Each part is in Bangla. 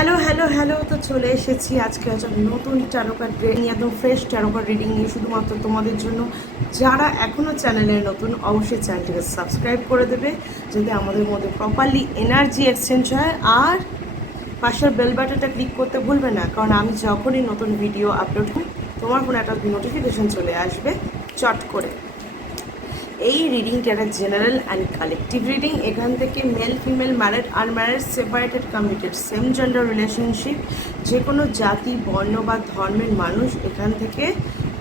হ্যালো হ্যালো হ্যালো, তো চলে এসেছি আজকে হচ্ছে নতুন ট্যারোকার্ড রিডিং, একদম ফ্রেশ ট্যারোকার্ড রিডিং নিয়ে শুধুমাত্র তোমাদের জন্য। যারা এখনও চ্যানেলে নতুন অবশ্যই চ্যানেলটিকে সাবস্ক্রাইব করে দেবে, যাতে আমাদের মধ্যে প্রপারলি এনার্জি এক্সচেঞ্জ হয়। আর পাশের বেল বাটনটা ক্লিক করতে ভুলবে না, কারণ আমি যখনই নতুন ভিডিও আপলোড করি তোমার ফোনে একটা নোটিফিকেশন চলে আসবে চট করে। এই রিডিংটা একটা জেনারেল অ্যান্ড কালেকটিভ রিডিং। এখান থেকে male female, married unmarried, separated committed, same gender relationship, যে কোনো জাতি বর্ণ বা ধর্মের মানুষ এখান থেকে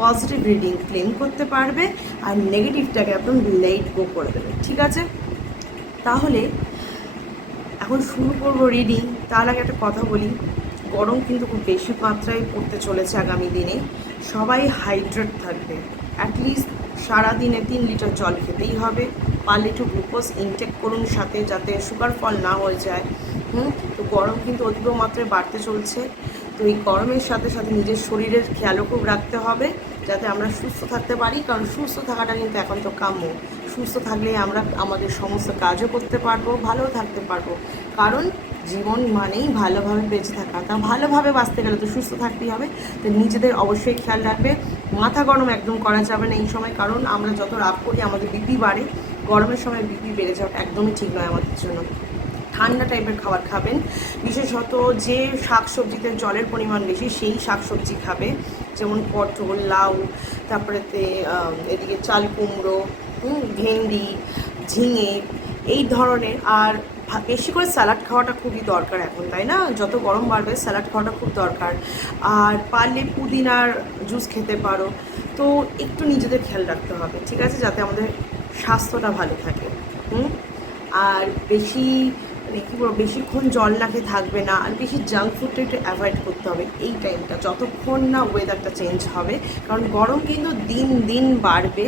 পজিটিভ রিডিং ক্লেম করতে পারবে, আর নেগেটিভটাকে একদম লেট গো করে দেবে। ঠিক আছে, তাহলে এখন শুরু করবো রিডিং। তার আগে একটা কথা বলি, গরম কিন্তু খুব বেশি মাত্রায় পড়তে চলেছে আগামী দিনে। সবাই হাইড্রেট থাকবে, অ্যাটলিস্ট সারাদিনে 3 লিটার জল খেতেই হবে। পারলে একটু গ্লুকোজ ইনটেক করুন সাথে, যাতে সুগার ফল না হয়ে যায়। তো গরম কিন্তু অতীব মাত্রায় বাড়তে চলছে। তো এই গরমের সাথে সাথে নিজের শরীরের খেয়ালও খুব রাখতে হবে, যাতে আমরা সুস্থ থাকতে পারি। কারণ সুস্থ থাকাটা কিন্তু এখন তো কাম্য। সুস্থ থাকলে আমরা আমাদের সমস্ত কাজও করতে পারবো, ভালোও থাকতে পারবো। কারণ জীবন মানেই ভালোভাবে বেঁচে থাকা। তা ভালোভাবে বাঁচতে গেলে তো সুস্থ থাকতেই হবে। তো নিজেদের অবশ্যই খেয়াল রাখবে। মাথা গরম একদম করা যাবে না এই সময়, কারণ আমরা যত রাগ করি আমাদের বিপি বাড়ে। গরমের সময় বিপি বেড়ে যাওয়া একদমই ঠিক নয় আমাদের জন্য। ঠান্ডা টাইপের খাবার খাবেন, বিশেষত যে শাকসবজিতে জলের পরিমাণ বেশি সেই শাকসবজি খাবে, যেমন পটল, লাউ, তারপরে এদিকে চাল কুমড়ো, ভেন্ডি, ঝিঙে, এই ধরনের। আর বেশি করে স্যালাড খাওয়াটা খুবই দরকার এখন, তাই না? যত গরম বাড়বে স্যালাড খাওয়াটা খুব দরকার। আর পারলে পুদিনার জুস খেতে পারো। তো একটু নিজেদের খেয়াল রাখতে হবে, ঠিক আছে, যাতে আমাদের স্বাস্থ্যটা ভালো থাকে। আর বেশি মানে কী বলবো, বেশিক্ষণ জল না খেয়ে থাকবে না। আর বেশি জাঙ্ক ফুডটা একটু অ্যাভয়েড করতে হবে এই টাইমটা, যতক্ষণ না ওয়েদারটা চেঞ্জ হবে। কারণ গরম কিন্তু দিন দিন বাড়বে।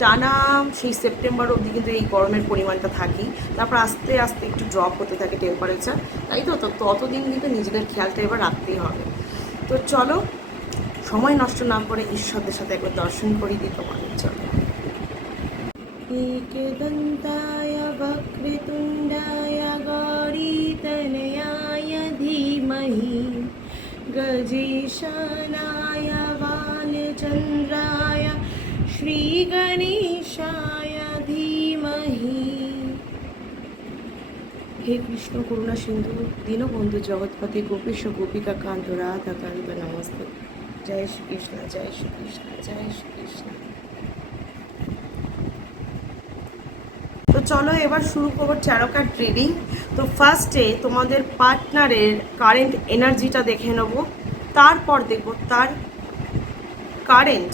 টানা সেই সেপ্টেম্বর অবধি কিন্তু এই গরমের পরিমাণটা থাকেই, তারপর আস্তে আস্তে একটু ড্রপ হতে থাকে টেম্পারেচার, তাই তো। ততদিন কিন্তু নিজেদের খেয়ালটা এবার রাখতেই হবে। তো চলো, সময় নষ্ট না করে ঈশ্বরদের সাথে একবার দর্শন করিয়ে দিই তোমাদের। চলো। एकदन्ताय वक्रतुण्डाय गौरीतनयाय धीमहि गजेशानाय बालचन्द्राय श्रीगणेशाय धीमहि। हे कृष्ण करुणा सिंधु दीनबंधु जगत्पति गोपीश गोपिका कांत राधा कांत नमस्ते। जय श्री कृष्ण, जय श्री कृष्ण, जय श्री कृष्ण। তো চলো এবার শুরু করবো ট্যারো কার্ড রিডিং। তো ফার্স্টে তোমাদের পার্টনারের কারেন্ট এনার্জিটা দেখে নেব, তারপর দেখব তার কারেন্ট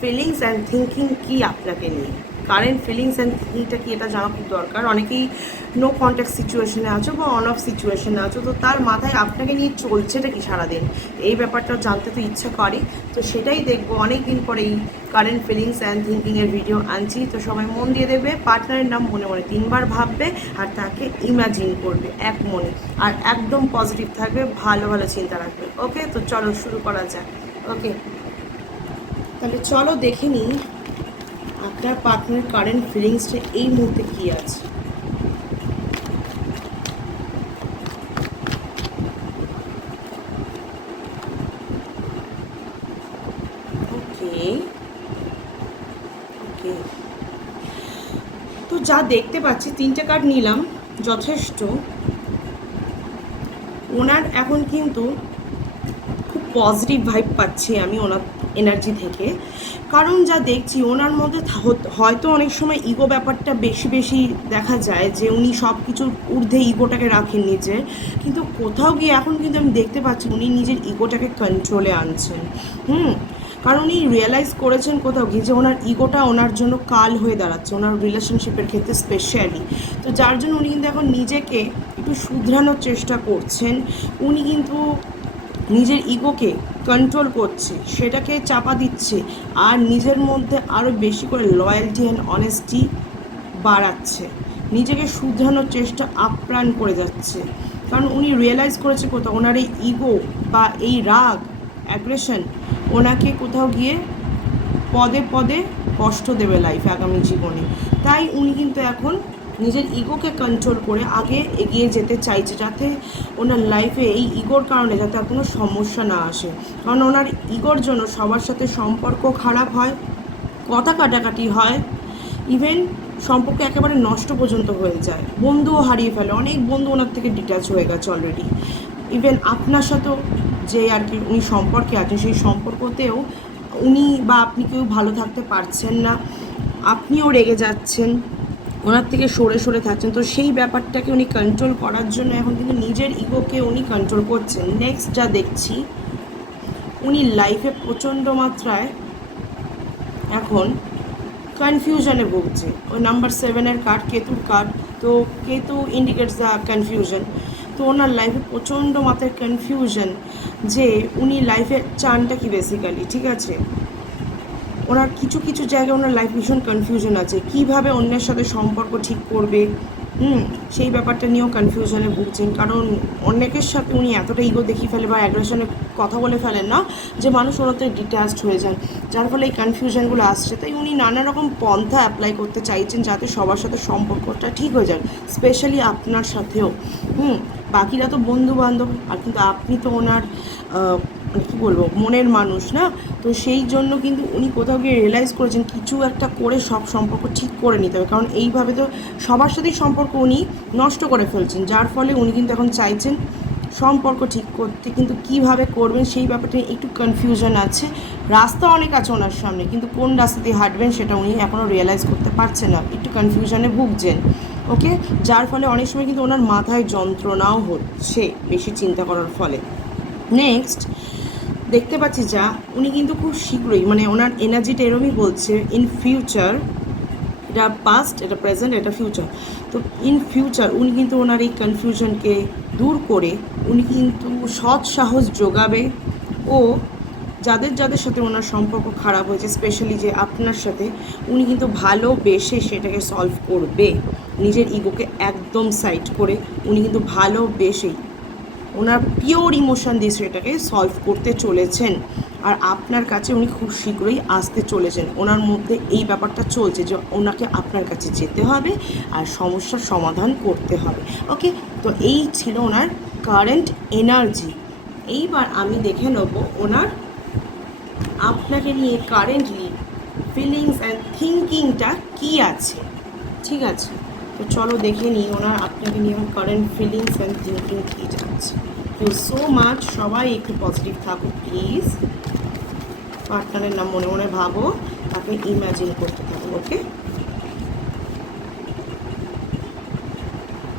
ফিলিংস অ্যান্ড থিঙ্কিং কী আপনাকে নিয়ে। কারেন্ট ফিলিংস অ্যান্ড থিঙ্কিংটা কি, এটা জানা খুব দরকার। অনেকেই নো কন্ট্যাক্ট সিচুয়েশনে আছো বা অন অফ সিচুয়েশনে আছো, তো তার মাথায় আপনাকে নিয়ে চলছেটা কি সারাদিন, এই ব্যাপারটা জানতে তো ইচ্ছা করে। তো সেটাই দেখবো, অনেক দিন পরে এই কারেন্ট ফিলিংস অ্যান্ড থিঙ্কিংয়ের ভিডিও আনছি। তো সবাই মন দিয়ে দেবে, পার্টনারের নাম মনে মনে 3 বার ভাববে, আর তাকে ইমাজিন করবে এক মনে, আর একদম পজিটিভ থাকবে, ভালো ভালো চিন্তা রাখবে। ওকে, তো চলো শুরু করা যাক। ওকে, তাহলে চলো দেখে নিই আপনার পার্টনারের কারেন্ট ফিলিংসটা এই মুহূর্তে কী আছে। ওকে ওকে, তো যা দেখতে পাচ্ছি 3টে কার্ড নিলাম, যথেষ্ট। ওনার এখন কিন্তু খুব পজিটিভ ভাইব পাচ্ছি আমি ওনার এনার্জি থেকে। কারণ যা দেখছি ওনার মধ্যে হয়তো অনেক সময় ইগো ব্যাপারটা বেশি বেশি দেখা যায়, যে উনি সব কিছুর ঊর্ধ্বে ইগোটাকে রাখেন নিজের। কিন্তু কোথাও গিয়ে এখন কিন্তু আমি দেখতে পাচ্ছি উনি নিজের ইগোটাকে কন্ট্রোলে আনছেন। কারণ উনি রিয়েলাইজ করেছেন কোথাও গিয়ে যে ওনার ইগোটা ওনার জন্য কাল হয়ে দাঁড়াচ্ছে, ওনার রিলেশনশিপের ক্ষেত্রে স্পেশালি। তো যার জন্য উনি কিন্তু এখন নিজেকে একটু শুধরানোর চেষ্টা করছেন। উনি কিন্তু নিজের ইগোকে কন্ট্রোল করছে, সেটাকে চাপা দিচ্ছে, আর নিজের মধ্যে আরও বেশি করে লয়্যালটি অ্যান্ড অনেস্টি বাড়াচ্ছে। নিজেকে শুধরানোর চেষ্টা আপ্রাণ করে যাচ্ছে, কারণ উনি রিয়েলাইজ করেছে কোথাও ওনার এই ইগো বা এই রাগ, অ্যাগ্রেশন ওনাকে কোথাও গিয়ে পদে পদে কষ্ট দেবে লাইফে, আগামী জীবনে। তাই উনি কিন্তু এখন নিজের ইগোকে কন্ট্রোল করে আগে এগিয়ে যেতে চাইছে, যাতে ওনার লাইফে এই ইগোর কারণে যাতে আর কোনো সমস্যা না আসে। কারণ ওনার ইগোর জন্য সবার সাথে সম্পর্ক খারাপ হয়, কথা কাটাকাটি হয়, ইভেন সম্পর্ক একেবারে নষ্ট পর্যন্ত হয়ে যায়, বন্ধুও হারিয়ে ফেলে। অনেক বন্ধু ওনার থেকে ডিট্যাচ হয়ে গেছে অলরেডি। ইভেন আপনার সাথেও যে আর কি উনি সম্পর্কে আছেন, সেই সম্পর্কতেও উনি বা আপনি কেউ ভালো থাকতে পারছেন না, আপনিও রেগে যাচ্ছেন, ওনার থেকে সরে সরে থাকছেন। তো সেই ব্যাপারটাকে উনি কন্ট্রোল করার জন্য এখন কিন্তু নিজের ইগোকে উনি কন্ট্রোল করছেন। নেক্সট যা দেখছি, উনি লাইফে প্রচণ্ড মাত্রায় এখন কনফিউশনে ভুগছে। ওই নাম্বার 7-এর কার্ড, কেতুর কার্ড, তো কেতু ইন্ডিকেটস দ্য কনফিউশন। তো ওনার লাইফে প্রচণ্ড মাত্রায় কনফিউশন যে উনি লাইফে চানটা কি বেসিক্যালি, ঠিক আছে। ওনার কিছু কিছু জায়গায় ওনার লাইফ ভীষণ কনফিউশন আছে, কীভাবে অন্যের সাথে সম্পর্ক ঠিক করবে, সেই ব্যাপারটা নিয়েও কনফিউশনে ভুগছেন। কারণ অনেকের সাথে উনি এতটা ইগো দেখিয়ে ফেলে বা অ্যাগ্রেশনে কথা বলে ফেলেন না, যে মানুষ ওনার থেকে ডিট্যাচড হয়ে যান, যার ফলে এই কনফিউশনগুলো আসছে। তাই উনি নানা রকম পন্থা অ্যাপ্লাই করতে চাইছেন যাতে সবার সাথে সম্পর্কটা ঠিক হয়ে যায়, স্পেশালি আপনার সাথেও। বাকিরা তো বন্ধু বান্ধব, আর কিন্তু আপনি তো ওনার কী বলবো, মনের মানুষ না। তো সেই জন্য কিন্তু উনি কোথাও গিয়ে রিয়েলাইজ করেছেন কিছু একটা করে সব সম্পর্ক ঠিক করে নিতে হবে। কারণ এইভাবে তো সবার সাথেই সম্পর্ক উনি নষ্ট করে ফেলছেন, যার ফলে উনি কিন্তু এখন চাইছেন সম্পর্ক ঠিক করতে। কিন্তু কিভাবে করবেন সেই ব্যাপারটা একটু কনফিউশন আছে। রাস্তা অনেক আছে ওনার সামনে, কিন্তু কোন রাস্তা দিয়ে হাঁটবেন সেটা উনি এখনও রিয়েলাইজ করতে পারছেন না, একটু কনফিউশনে ভুগছেন। ওকে, যার ফলে অনেক সময় কিন্তু ওনার মাথায় যন্ত্রণাও হচ্ছে বেশি চিন্তা করার ফলে। নেক্সট দেখতে পাচ্ছি যা, উনি কিন্তু খুব শীঘ্রই, মানে ওনার এনার্জিটা এরমই বলছে, ইন ফিউচার, এটা পাস্ট, এটা প্রেজেন্ট, এটা ফিউচার। তো ইন ফিউচার উনি কিন্তু ওনার এই কনফিউশনকে দূর করে উনি কিন্তু সৎ সাহস যোগাবে, ও যাদের যাদের সাথে ওনার সম্পর্ক খারাপ হয়েছে, স্পেশালি যে আপনার সাথে, উনি কিন্তু ভালোবেসে সেটাকে সলভ করবে। নিজের ইগোকে একদম সাইড করে উনি কিন্তু ভালোবেসেই ওনার পিওর ইমোশন দিয়ে সেটাকে সলভ করতে চলেছেন। আর আপনার কাছে উনি খুব শীঘ্রই আসতে চলেছেন। ওনার মধ্যে এই ব্যাপারটা চলছে যে ওনাকে আপনার কাছে যেতে হবে আর সমস্যার সমাধান করতে হবে। ওকে, তো এই ছিল ওনার কারেন্ট এনার্জি। এইবার আমি দেখে নেব ওনার আপনাকে নিয়ে কারেন্টলি ফিলিংস অ্যান্ড থিঙ্কিংটা কী আছে। ঠিক আছে, তো চলো দেখে নিই ওনার আপনাকে নিয়ে কারেন্ট ফিলিংস অ্যান্ড থিঙ্কিং কী যাচ্ছে। তো সো মাচ, সবাই একটু পজিটিভ থাকো প্লিজ। পার্টনারের নাম মনে মনে ভাবো, তাকে ইমাজিন করতে থাকো। ওকে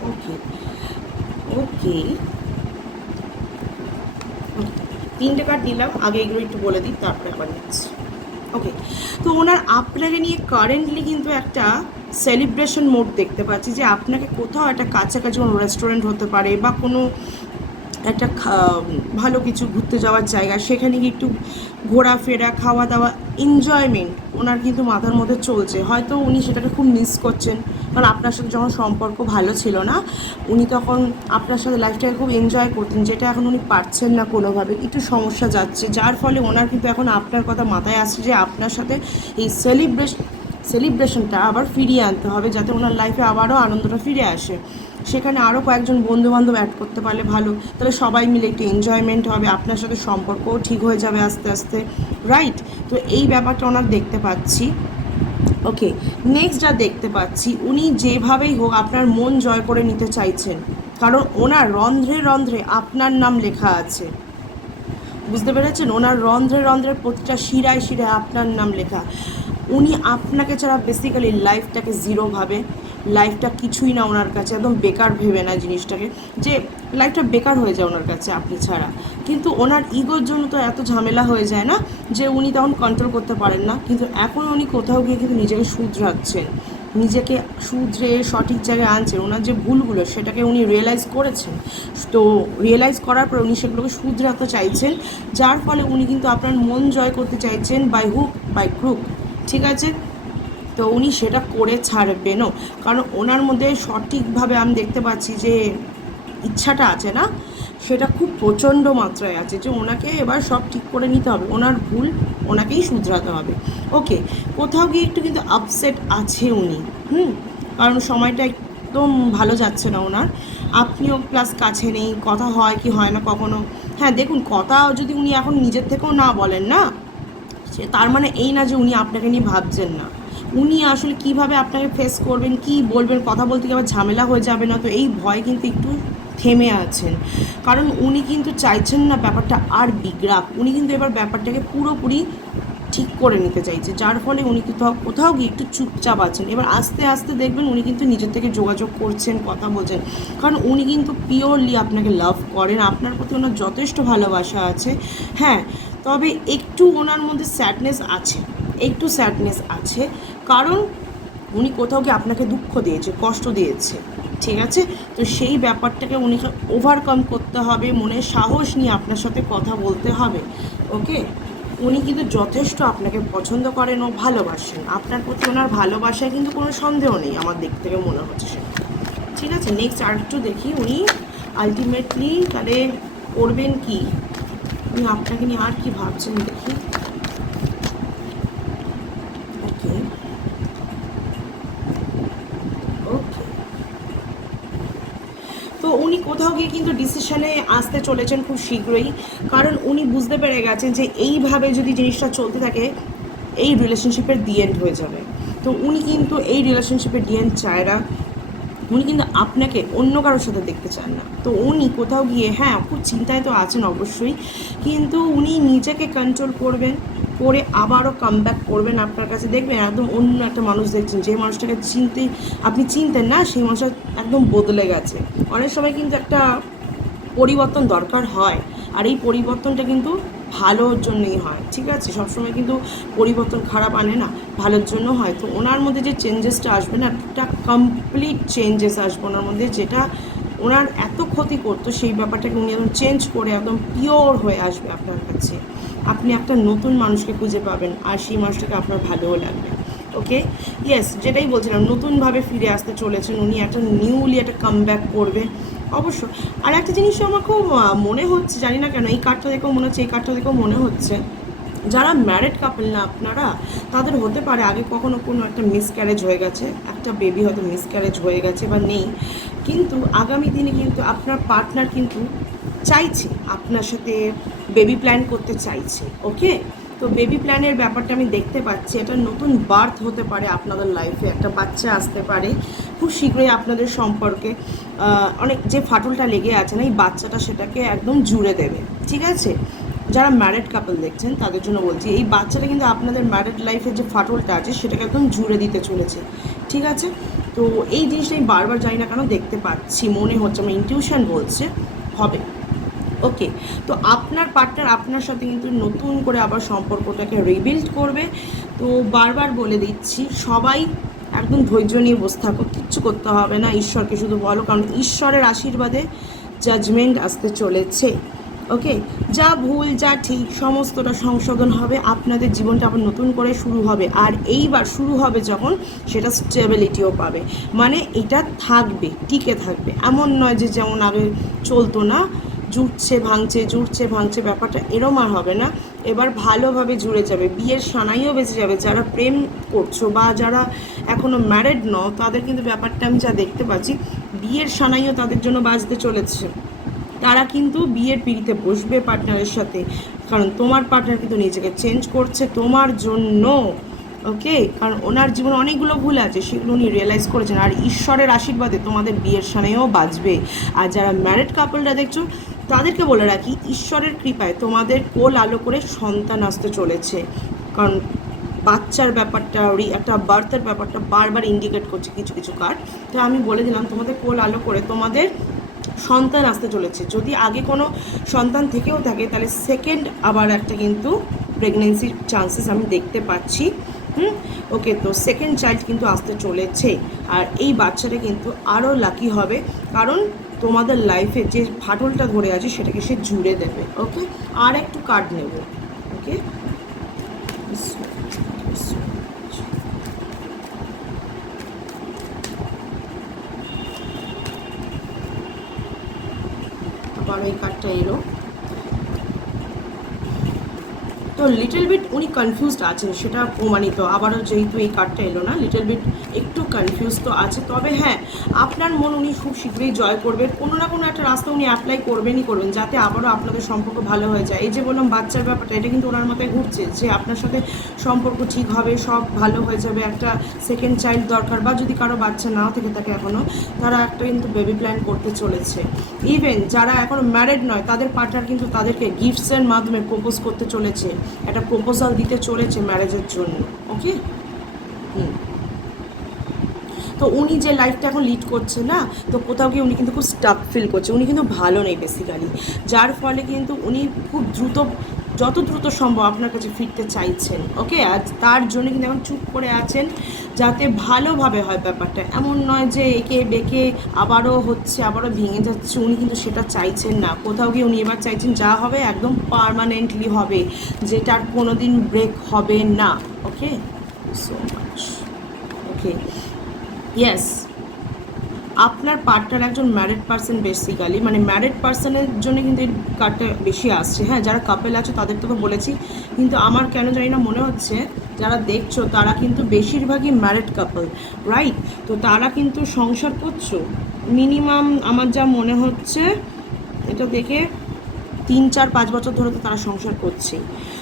ওকে ওকে, 3টে কার্ড দিলাম, আগে এগুলো একটু বলে দিই, তারপরে একবার নিচ্ছি। ওকে, তো ওনার আপনাকে নিয়ে কারেন্টলি কিন্তু একটা সেলিব্রেশন মোড দেখতে পাচ্ছি, যে আপনাকে কোথাও একটা কাছাকাছি কোনো রেস্টুরেন্ট হতে পারে বা কোনো একটা ভালো কিছু ঘুরতে যাওয়ার জায়গা, সেখানে গিয়ে একটু ঘোরাফেরা, খাওয়া দাওয়া, এনজয়মেন্ট ওনার কিন্তু মাথার মধ্যে চলছে। হয়তো উনি সেটাকে খুব মিস করছেন, কারণ আপনার সাথে যখন সম্পর্ক ভালো ছিল না, উনি তখন আপনার সাথে লাইফটাকে খুব এনজয় করতেন, যেটা এখন উনি পারছেন না কোনোভাবে, একটু সমস্যা যাচ্ছে, যার ফলে ওনার কিন্তু এখন আপনার কথা মাথায় আসছে যে আপনার সাথে এই সেলিব্রেশনটা আবার ফিরিয়ে আনতে হবে, যাতে ওনার লাইফে আবারও আনন্দটা ফিরে আসে। সেখানে আরও কয়েকজন বন্ধুবান্ধব অ্যাড করতে পারলে ভালো, তাহলে সবাই মিলে একটু এনজয়মেন্ট হবে, আপনার সাথে সম্পর্কও ঠিক হয়ে যাবে আস্তে আস্তে, রাইট। তো এই ব্যাপারটা ওনার দেখতে পাচ্ছি। ওকে, নেক্সট যা দেখতে পাচ্ছি, উনি যেভাবেই হোক আপনার মন জয় করে নিতে চাইছেন, কারণ ওনার রন্ধ্রে রন্ধ্রে আপনার নাম লেখা আছে। বুঝতে পেরেছেন, ওনার রন্ধ্রে রন্ধ্রের প্রতিটা শিরায় শিরায় আপনার নাম লেখা। উনি আপনাকে ছাড়া বেসিক্যালি লাইফটাকে জিরো ভাবে, লাইফটা কিছুই না ওনার কাছে, একদম বেকার ভেবে না জিনিসটাকে, যে লাইফটা বেকার হয়ে যায় ওনার কাছে আপনি ছাড়া। কিন্তু ওনার ইগোর জন্য তো এত ঝামেলা হয়ে যায় না, যে উনি তখন কন্ট্রোল করতে পারেন না। কিন্তু এখন উনি কোথাও গিয়ে কিন্তু নিজেকে শুধরাচ্ছেন, নিজেকে শুধরে সঠিক জায়গায় আনছেন। ওনার যে ভুলগুলো সেটাকে উনি রিয়েলাইজ করেছেন, তো রিয়েলাইজ করার পর উনি সেগুলোকে শুধরাতে চাইছেন, যার ফলে উনি কিন্তু আপনার মন জয় করতে চাইছেন বাই হুক বাই ক্রুক। ঠিক আছে, তো উনি সেটা করে ছাড়বেনও, কারণ ওনার মধ্যে সঠিকভাবে আমি দেখতে পাচ্ছি যে ইচ্ছাটা আছে না, সেটা খুব প্রচণ্ড মাত্রায় আছে, যে ওনাকে এবার সব ঠিক করে নিতে হবে, ওনার ভুল ওনাকেই শুধরাতে হবে। ওকে, কোথাও গিয়ে একটু কিন্তু আপসেট আছে উনি, কারণ সময়টা একদম ভালো যাচ্ছে না ওনার, আপনিও প্লাস কাছে নেই, কথা হয় কি হয় না কখনো। হ্যাঁ দেখুন, কথা যদি উনি এখন নিজের থেকেও না বলেন না, সে তার মানে এই না যে উনি আপনাকে নিয়ে ভাবছেন না। উনি আসলে কিভাবে আপনাকে ফেস করবেন, কি বলবেন, কথা বলতে গিয়ে আবার ঝামেলা হয়ে যাবে না, তো এই ভয় কিন্তু একটু থেমে আছেন। কারণ উনি কিন্তু চাইছেন না ব্যাপারটা আর বিগড়াক, উনি কিন্তু এবার ব্যাপারটাকে পুরোপুরি ঠিক করে নিতে চাইছে, যার ফলে উনি কোথাও কোথাও গিয়ে একটু চুপচাপ আছেন। এবার আস্তে আস্তে দেখবেন উনি কিন্তু নিজের থেকে যোগাযোগ করছেন, কথা বলছেন, কারণ উনি কিন্তু পিওরলি আপনাকে লাভ করেন, আপনার প্রতি ওনার যথেষ্ট ভালোবাসা আছে। হ্যাঁ, তবে একটু ওনার মধ্যে স্যাডনেস আছে, একটু স্যাডনেস আছে, কারণ উনি কোথাও গিয়ে আপনাকে দুঃখ দিয়েছে, কষ্ট দিয়েছে, ঠিক আছে? তো সেই ব্যাপারটাকে উনিকে ওভারকাম করতে হবে, মনে সাহস নিয়ে আপনার সাথে কথা বলতে হবে। ওকে, উনি কিন্তু যথেষ্ট আপনাকে পছন্দ করেন ও ভালোবাসেন, আপনার প্রতি ওনার ভালোবাসায় কিন্তু কোনো সন্দেহ নেই, আমার দিক থেকে মনে হচ্ছে সেটা। ঠিক আছে, নেক্সট আর একটু দেখি উনি আলটিমেটলি তাহলে করবেন কি, উনি আপনাকে নিয়ে আর কি ভাবছেন দেখি। ওকে ওকে, তো উনি কোথাও গিয়ে কিন্তু ডিসিশনে আসতে চলেছেন খুব শীঘ্রই, কারণ উনি বুঝতে পেরে গেছেন যে এইভাবে যদি জিনিসটা চলতে থাকে এই রিলেশনশিপের দি এন্ড হয়ে যাবে। তো উনি কিন্তু এই রিলেশনশিপের দি এন্ড চায় না, উনি কিন্তু আপনাকে অন্য কারোর সাথে দেখতে চান না। তো উনি কোথাও গিয়ে, হ্যাঁ খুব চিন্তায় তো আছেন অবশ্যই, কিন্তু উনি নিজেকে কন্ট্রোল করবেন, করে আবারও কাম ব্যাক করবেন আপনার কাছে। দেখবেন একদম অন্য একটা মানুষ দেখছেন, যে মানুষটাকে আপনি চিনতেন না, সেই মানুষটা একদম বদলে গেছে। অনেক সময় কিন্তু একটা পরিবর্তন দরকার হয়, আর এই পরিবর্তনটা কিন্তু ভালোর জন্যই হয়, ঠিক আছে? সবসময় কিন্তু পরিবর্তন খারাপ আনে না, ভালোর জন্য হয়। তো ওনার মধ্যে যে চেঞ্জেসটা আসবে না, একটা কমপ্লিট চেঞ্জেস আসবে ওনার মধ্যে, যেটা ওনার এত ক্ষতি করতো সেই ব্যাপারটাকে উনি একদম চেঞ্জ করে একদম পিওর হয়ে আসবে আপনার কাছে। আপনি একটা নতুন মানুষকে খুঁজে পাবেন, আর সেই মানুষটাকে আপনার ভালোও লাগবে। ওকে, ইয়েস, যেটাই বলছিলাম, নতুনভাবে ফিরে আসতে চলেছেন উনি, একটা নিউলি একটা কাম ব্যাক করবে অবশ্য। আর একটা জিনিস আমার খুব মনে হচ্ছে, জানি না কেন, এই কার্ডটা দেখেও মনে হচ্ছে, এই কার্ডটা দেখেও মনে হচ্ছে, যারা ম্যারিড কাপল না আপনারা, তাদের হতে পারে আগে কখনো কোনো একটা মিসক্যারেজ হয়ে গেছে, একটা বেবি হয়তো মিসক্যারেজ হয়ে গেছে বা নেই, কিন্তু আগামী দিনে কিন্তু আপনার পার্টনার কিন্তু চাইছে আপনার সাথে বেবি প্ল্যান করতে চাইছে। ওকে, তো বেবি প্ল্যানের ব্যাপারটা আমি দেখতে পাচ্ছি, এটা নতুন বার্থ হতে পারে আপনাদের লাইফে, একটা বাচ্চা আসতে পারে খুব শীঘ্রই আপনাদের সম্পর্কে। অনেক যে ফাটলটা লেগে আছে না, এই বাচ্চাটা সেটাকে একদম জুড়ে দেবে, ঠিক আছে? যারা ম্যারিড কাপল দেখছেন তাদের জন্য বলছি, এই বাচ্চাটা কিন্তু আপনাদের ম্যারিড লাইফের যে ফাটলটা আছে সেটাকে একদম জুড়ে দিতে চলেছে, ঠিক আছে? তো এই জিনিসটা আমি বারবার জানি না কেন দেখতে পাচ্ছি, মনে হচ্ছে, আমার ইনটিউশন বলছে হবে। ওকে, তো আপনার পার্টনার আপনার সাথে কিন্তু নতুন করে আবার সম্পর্কটাকে রিবিল্ড করবে। তো বারবার বলে দিচ্ছি, সবাই একদম ধৈর্য নিয়ে বসে থাকো, কিচ্ছু করতে হবে না, ঈশ্বরকে শুধু বলো, কারণ ঈশ্বরের আশীর্বাদে জাজমেন্ট আসতে চলেছে। ওকে, যা ভুল যা ঠিক সমস্তটা সংশোধন হবে, আপনাদের জীবনটা আবার নতুন করে শুরু হবে, আর এইবার শুরু হবে যখন, সেটা স্টেবিলিটিও পাবে, মানে এটা থাকবে, টিকে থাকবে, এমন নয় যে যেমন আগে চলতো না, জুটছে ভাঙছে জুটছে ভাঙছে, ব্যাপারটা এরম আর হবে না, এবার ভালোভাবে জুড়ে যাবে, বিয়ের সানাইও বেঁচে যাবে। যারা প্রেম করছো বা যারা এখনও ম্যারিড নও, তাদের কিন্তু ব্যাপারটা আমি যা দেখতে পাচ্ছি, বিয়ের সানাইও তাদের জন্য বাজতে চলেছে, তারা কিন্তু বিয়ের পিড়িতে বসবে পার্টনারের সাথে, কারণ তোমার পার্টনার কিন্তু নিজেকে চেঞ্জ করছে তোমার জন্য। ওকে, কারণ ওনার জীবনে অনেকগুলো ভুল আছে, সেগুলো উনি রিয়েলাইজ করেছেন, আর ঈশ্বরের আশীর্বাদে তোমাদের বিয়ের সানেও বাজবে। আর যারা ম্যারিড কাপলরা দেখছো, তাদেরকে বলে রাখি, ঈশ্বরের কৃপায় তোমাদের কোল আলো করে সন্তান আসতে চলেছে, কারণ বাচ্চার ব্যাপারটা, একটা বার্থের ব্যাপারটা বারবার ইন্ডিকেট করছে কিছু কিছু কার্ড। তো আমি বলে দিলাম, তোমাদের কোল আলো করে তোমাদের সন্তান আসতে চলেছে। যদি আগে কোনো সন্তান থেকেও থাকে, তাহলে সেকেন্ড আবার একটা কিন্তু প্রেগনেন্সির চান্সেস আমি দেখতে পাচ্ছি। ওকে, তো সেকেন্ড চাইল্ড কিন্তু আসতে চলেছে, আর এই বাচ্চাটা কিন্তু আরও লাকি হবে, কারণ তোমাদের লাইফে যে ফাটলটা ধরে আছে সেটাকে সে জুড়ে দেবে। ওকে, আর একটু কার্ড নেব। ওকে, আবার এই কার্ডটা এলো, তো লিটল বিট উনি কনফিউজড আছেন, সেটা প্রমাণিত। আবারও যেহেতু এই কার্ডটা এলো না, লিটল বিট একটু কনফিউজ তো আছে। তবে হ্যাঁ, আপনার মন উনি খুব শীঘ্রই জয় করবেন। কোনো না কোনো একটা রাস্তা উনি অ্যাপ্লাই করবেনই করবেন, যাতে আবারও আপনাদের সম্পর্ক ভালো হয়ে যায়। এই যে বললাম বাচ্চার ব্যাপারটা, এটা কিন্তু ওনার মাথায় ঘুরছে যে আপনার সাথে সম্পর্ক ঠিক হবে, সব ভালো হয়ে যাবে। একটা সেকেন্ড চাইল্ড দরকার, বা যদি কারো বাচ্চা নাও থেকে থাকে এখনও, তারা একটা কিন্তু বেবি প্ল্যান করতে চলেছে। ইভেন যারা এখনও ম্যারিড নয়, তাদের পার্টনার কিন্তু তাদেরকে গিফটসের মাধ্যমে প্রপোজ করতে চলেছে, একটা প্রপোজাল দিতে চলেছে ম্যারেজের জন্য। ওকে, তো উনি যে লাইফটা এখন লিড করছে না, তো কোথাও গিয়ে উনি কিন্তু খুব স্টাক ফিল করছে, উনি কিন্তু ভালো নেই বেসিক্যালি, যার ফলে কিন্তু উনি খুব দ্রুত, যত দ্রুত সম্ভব আপনার কাছে ফিরতে চাইছেন। ওকে, আর তার জন্য কিন্তু এখন চুপ করে আছেন, যাতে ভালোভাবে হয় ব্যাপারটা। এমন নয় যে একে বেঁকে আবারও হচ্ছে, আবারও ভেঙে যাচ্ছে, উনি কিন্তু সেটা চাইছেন না। কোথাও গিয়ে উনি এবার চাইছেন যা হবে একদম পার্মানেন্টলি হবে, যেটার কোনো দিন ব্রেক হবে না। ওকে, সো মাচ। ওকে, ইয়েস, আপনার পার্টনার একজন ম্যারিড পার্সন বেসিক্যালি, মানে ম্যারিড পার্সনের জন্য কিন্তু এই কার্ডটা বেশি আসছে। হ্যাঁ, যারা কাপেল আছে তাদের তো বলেছি, কিন্তু আমার কেন জানি না মনে হচ্ছে যারা দেখছো তারা কিন্তু বেশিরভাগই ম্যারিড কাপল, রাইট? তো তারা কিন্তু সংসার করছো মিনিমাম, আমার যা মনে হচ্ছে এটা দেখে 3, 4, 5 বছর ধরে তো তারা সংসার করছে।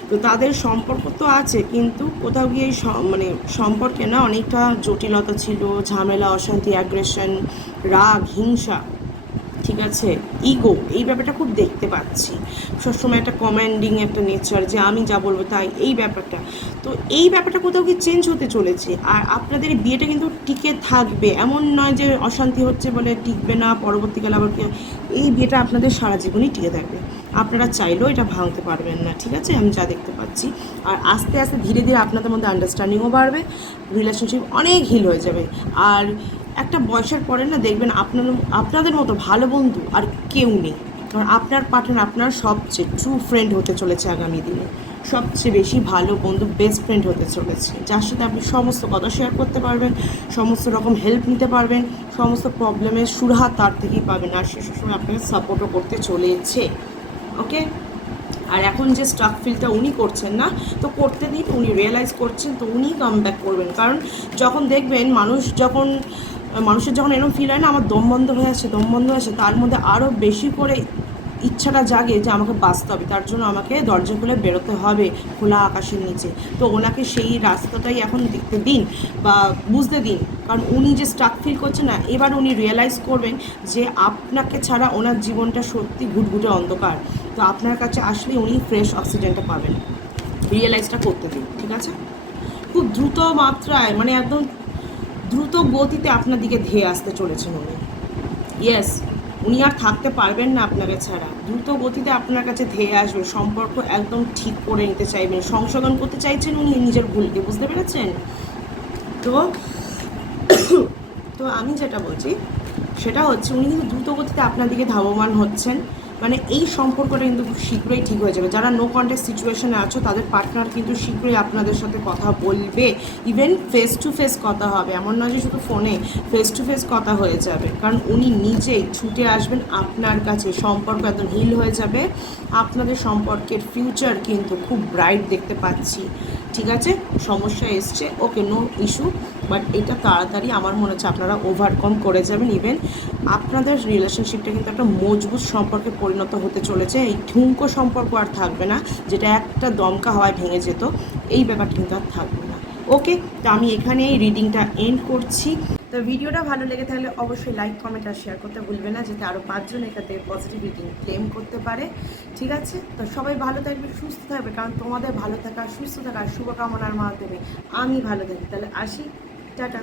তো তাদের সম্পর্ক তো আছে, কিন্তু কোথাও গিয়ে মানে সম্পর্কে না অনেকটা জটিলতা ছিল, ঝামেলা, অশান্তি, অ্যাগ্রেশন, রাগ, হিংসা, ঠিক আছে, ইগো, এই ব্যাপারটা খুব দেখতে পাচ্ছি। সবসময় একটা কমান্ডিং একটা নেচার, যে আমি যা বলবো তাই, এই ব্যাপারটা। তো এই ব্যাপারটা কোথাও কি চেঞ্জ হতে চলেছে, আর আপনাদের এই বিয়েটা কিন্তু টিকে থাকবে। এমন নয় যে অশান্তি হচ্ছে বলে টিকবে না, পরবর্তীকালে আবার কি, এই বিয়েটা আপনাদের সারা জীবনই টিকে থাকবে। আপনারা চাইলেও এটা ভাঙতে পারবেন না, ঠিক আছে, আমি যা দেখতে পাচ্ছি। আর আস্তে আস্তে ধীরে ধীরে আপনাদের মধ্যে আন্ডারস্ট্যান্ডিংও বাড়বে, রিলেশনশিপ অনেক হিল হয়ে যাবে। আর একটা বয়সের পরে না দেখবেন আপনাদের মতো ভালো বন্ধু আর কেউ নেই। কারণ আপনার পার্টনার আপনার সবচেয়ে ট্রু ফ্রেন্ড হতে চলেছে আগামী দিনে, সবচেয়ে বেশি ভালো বন্ধু, বেস্ট ফ্রেন্ড হতে চলেছে, যার সাথে আপনি সমস্ত কথা শেয়ার করতে পারবেন, সমস্ত রকম হেল্প নিতে পারবেন, সমস্ত প্রবলেমের সুরাহা তার থেকেই পাবেন। আর সে সবসময় আপনাকে সাপোর্টও করতে চলেছে। ওকে, আর এখন যে স্টাক ফিলটা উনি করছেন না, তো করতে দিন, উনি রিয়েলাইজ করছেন, তো উনি কাম ব্যাক করবেন। কারণ যখন দেখবেন মানুষের যখন এরকম ফিল হয় না, আমার দম বন্ধ হয়ে আসে, তার মধ্যে আরও বেশি করে ইচ্ছাটা জাগে যে আমাকে বাঁচতে হবে, তার জন্য আমাকে দরজা খুলে বেরোতে হবে খোলা আকাশের নিচে। তো ওনাকে সেই রাস্তাটাই এখন দেখতে দিন বা বুঝতে দিন, কারণ উনি যে স্টাক ফিল করছেন না, এবার উনি রিয়েলাইজ করবেন যে আপনাকে ছাড়া ওনার জীবনটা সত্যি ঘুটঘুটে অন্ধকার। তো আপনার কাছে আসলে উনি ফ্রেশ অক্সিজেনটা পাবেন, রিয়েলাইজটা করতে দিন, ঠিক আছে? খুব দ্রুত মাত্রায়, মানে একদম দ্রুত গতিতে আপনার দিকে ধেয়ে আসতে চলেছেন উনি। ইয়েস, উনি আর থাকতে পারবেন না আপনাকে ছাড়া, দ্রুত গতিতে আপনার কাছে ধেয়ে আসবে, সম্পর্ক একদম ঠিক করে নিতে চাইবেন, সংশোধন করতে চাইছেন উনি নিজের ভুলকে, বুঝতে পেরেছেন? তো তো আমি যেটা বলছি সেটা হচ্ছে উনি কিন্তু দ্রুত গতিতে আপনার দিকে ধাবমান হচ্ছেন। মানে এই সম্পর্কটা কিন্তু খুব শীঘ্রই ঠিক হয়ে যাবে। যারা নো কন্ট্যাক্ট সিচুয়েশনে আছো তাদের পার্টনার কিন্তু শীঘ্রই আপনাদের সাথে কথা বলবে, ইভেন ফেস টু ফেস কথা হবে, এমন নয় যে শুধু ফোনে, ফেস টু ফেস কথা হয়ে যাবে। কারণ উনি নিজেই ছুটে আসবেন আপনার কাছে, সম্পর্ক একদম হিল হয়ে যাবে, আপনাদের সম্পর্কের ফিউচার কিন্তু খুব ব্রাইট দেখতে পাচ্ছি, ঠিক আছে? সমস্যা এসছে, ওকে, নো ইস্যু, বাট এটা তাড়াতাড়ি আমার মনে হচ্ছে আপনারা ওভারকাম করে যাবেন। ইভেন আপনাদের রিলেশনশিপটা কিন্তু একটা মজবুত সম্পর্কে পরিণত হতে চলেছে। এই ঠুনকো সম্পর্ক আর থাকবে না, যেটা একটা দমকা হওয়ায় ভেঙে যেত, এই ব্যাপারটা কিন্তু আর থাকবে না। ওকে, তো আমি এখানে এই রিডিংটা এন্ড করছি। তো ভিডিওটা ভালো লেগে থাকলে অবশ্যই লাইক, কমেন্ট আর শেয়ার করতে ভুলবে না, যাতে আরও 5 জন এখান থেকে পজিটিভ রিডিং ক্লেম করতে পারে, ঠিক আছে? তো সবাই ভালো থাকবে, সুস্থ থাকবে, কারণ তোমাদের ভালো থাকা, সুস্থ থাকা শুভকামনার মাধ্যমে আমি ভালো থাকি। তাহলে আসি, টাটা।